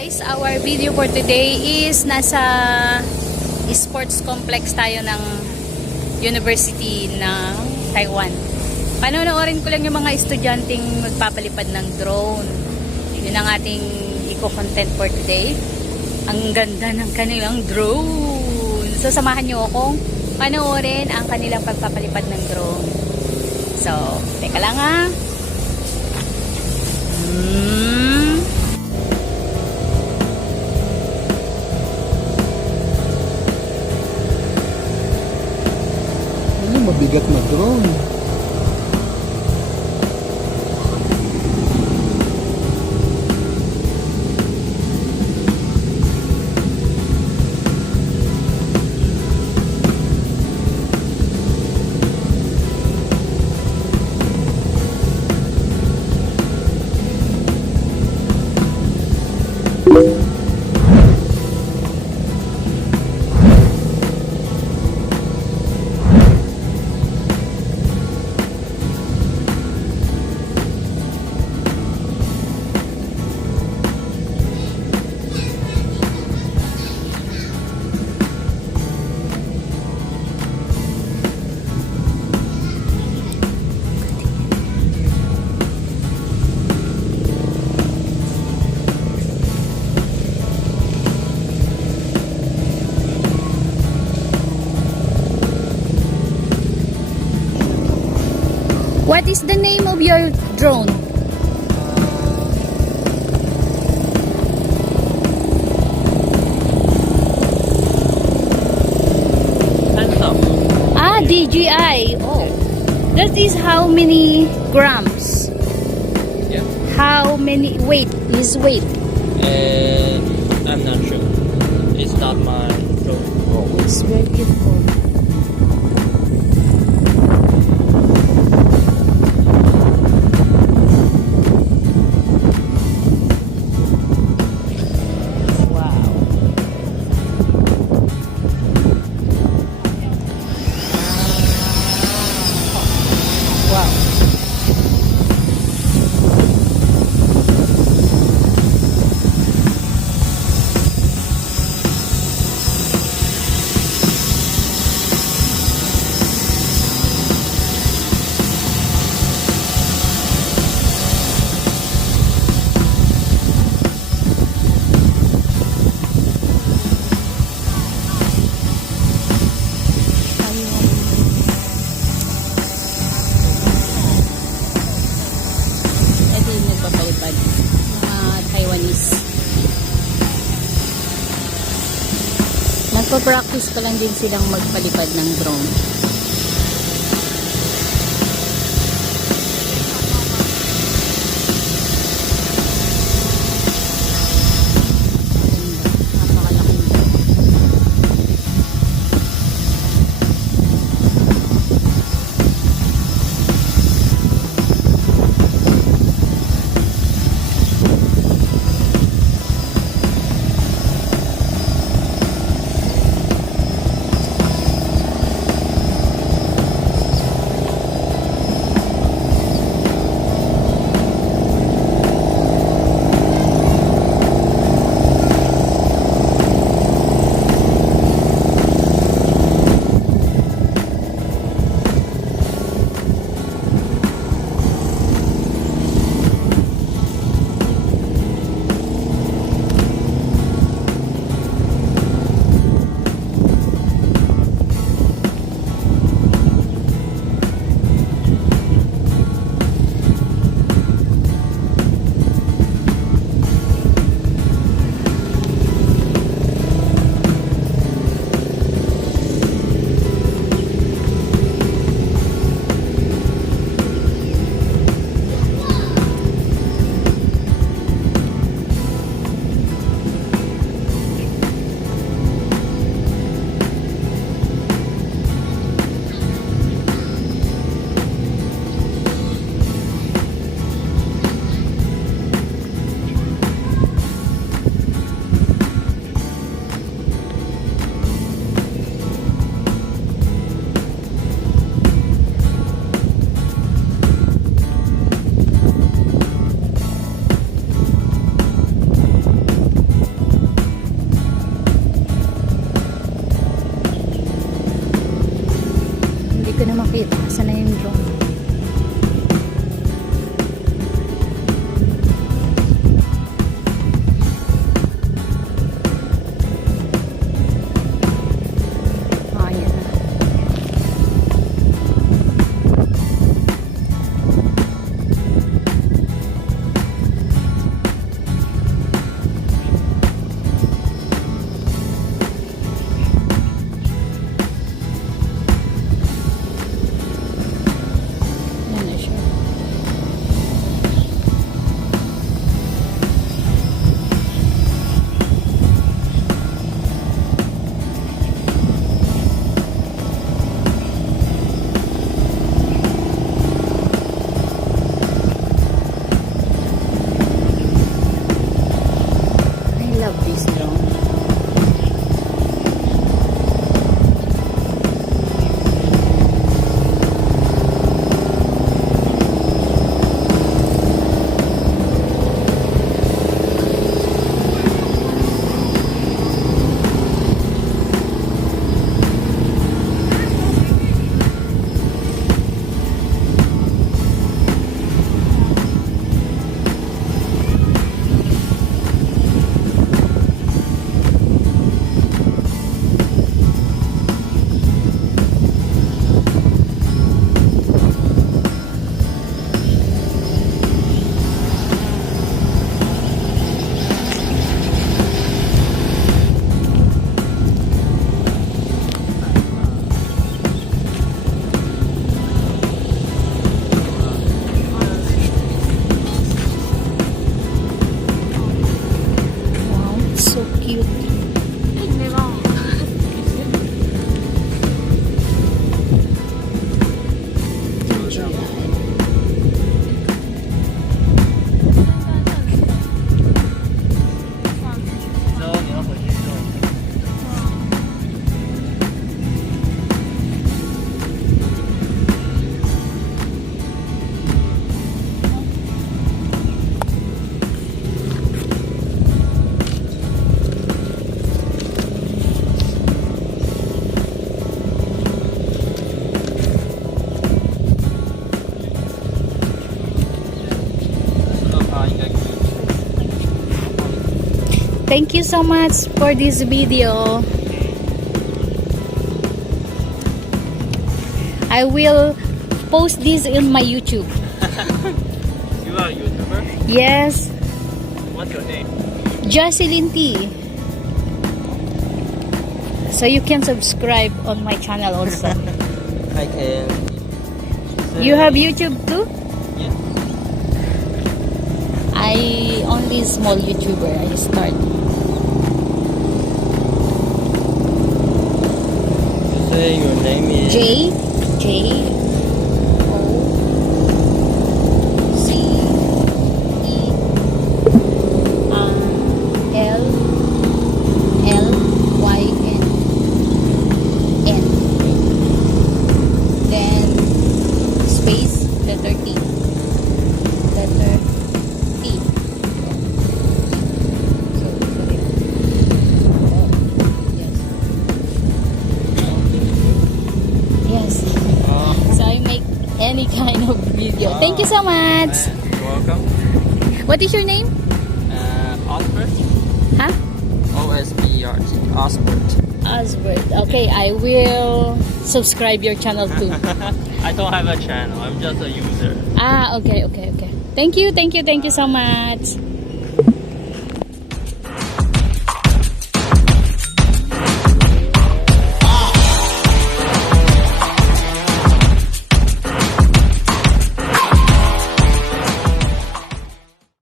guys, our video for today is nasa sports complex tayo ng University ng Taiwan. Panonoorin ko lang yung mga estudyanteng magpapalipad ng drone. Yun ang ating i-content for today. Ang ganda ng kanilang drone. So samahan nyo akong panoorin ang kanilang pagpapalipad ng drone. So, teka lang ha. Mabigat na drone. What is the name of your drone? DJI. Oh, that is how many grams? Yeah. How many weight? His weight? I'm not sure. It's not my drone. Oh, it's very beautiful. Mga Taiwanese. Nagpa-practice pa lang din silang magpalipad ng drone. ko na makita. Saan na yung drone? Ah, yan na. Yan na siya. I love this drone. Wow, so cute. Thank you so much for this video. I will post this in my YouTube. You are a YouTuber? Yes, What's your name? Jocelyn T. So you can subscribe on my channel also. I can. You have YouTube too? Yes. I only small YouTuber. I start. You say your name is J O C E L L Y N N. Then space letter T. Letter T. So yes. So I make any kind of video. Thank you so much. You're welcome. What is your name? Osbert. Huh? OSBERT. Osbert. Osbert. Okay, I will subscribe your channel too. I don't have a channel. I'm just a user. Okay. Thank you so much.